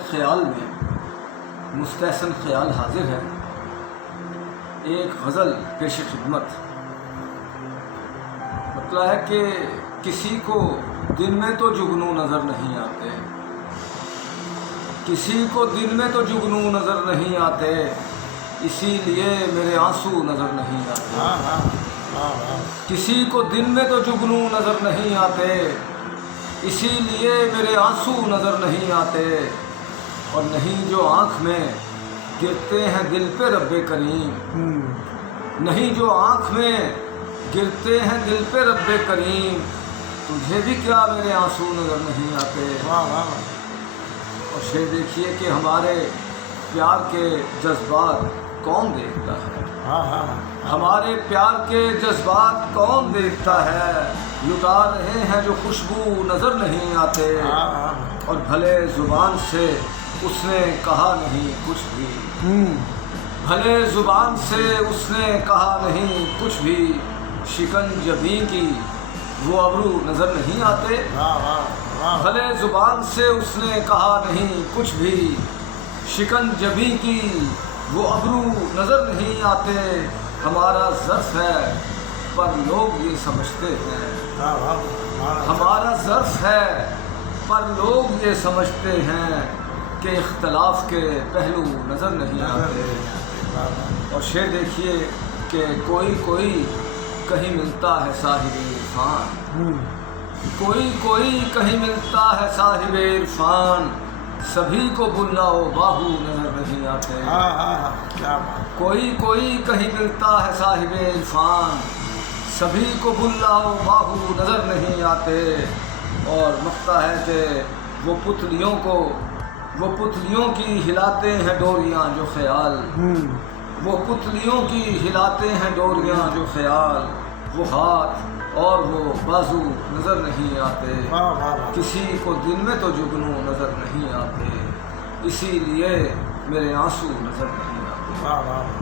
خیال میں مستحسن خیال حاضر ہے، ایک غزل پیش خدمت۔ مطلب ہے کہ کسی کو دن میں تو جگنو نظر نہیں آتے، کسی کو دن میں تو جگنو نظر نہیں آتے، اسی لیے میرے آنسو نظر نہیں آتے۔ کسی کو دن میں تو جگنو نظر نہیں آتے، اسی لیے میرے آنسو نظر نہیں آتے، اور نہیں جو آنکھ میں گرتے ہیں دل پہ رب کریم، نہیں جو آنکھ میں گرتے ہیں دل پہ رب کریم، تجھے بھی کیا میرے آنسو نظر نہیں آتے۔ اور شعر دیکھیے کہ ہمارے پیار کے جذبات کون دیکھتا ہے، ہمارے پیار کے جذبات کون دیکھتا ہے، لٹا رہے ہیں جو خوشبو نظر نہیں آتے، اور بھلے زبان سے اس نے کہا نہیں کچھ بھی، بھلے زبان سے اس نے کہا نہیں کچھ بھی، شکنجبی کی وہ ابرو نظر نہیں آتے، بھلے زبان سے اس نے کہا نہیں کچھ بھی، شکنجبی کی وہ ابرو نظر نہیں آتے۔ ہمارا ظرف ہے پر لوگ یہ سمجھتے ہیں، ہمارا ظرف ہے پر لوگ یہ سمجھتے ہیں کہ اختلاف کے پہلو نظر نہیں آتے۔ اور شعر دیکھیے کہ کوئی کوئی کہیں ملتا ہے صاحب عرفان، کوئی کوئی کہیں ملتا ہے صاحب عرفان، سبھی کو بلاؤ باہو نظر نہیں آتے۔ کوئی کوئی کہیں ملتا ہے صاحب عرفان، سبھی کو بلاؤ باہو نظر نہیں آتے۔ اور نقطہ ہے کہ وہ پتلیوں کی ہلاتے ہیں ڈوریاں جو خیال، وہ پتلیوں کی ہلاتے ہیں ڈوریاں جو خیال، وہ ہاتھ اور وہ بازو نظر نہیں آتے، کسی کو دن میں تو جگنو نظر نہیں آتے، اسی لیے میرے آنسو نظر نہیں آتے۔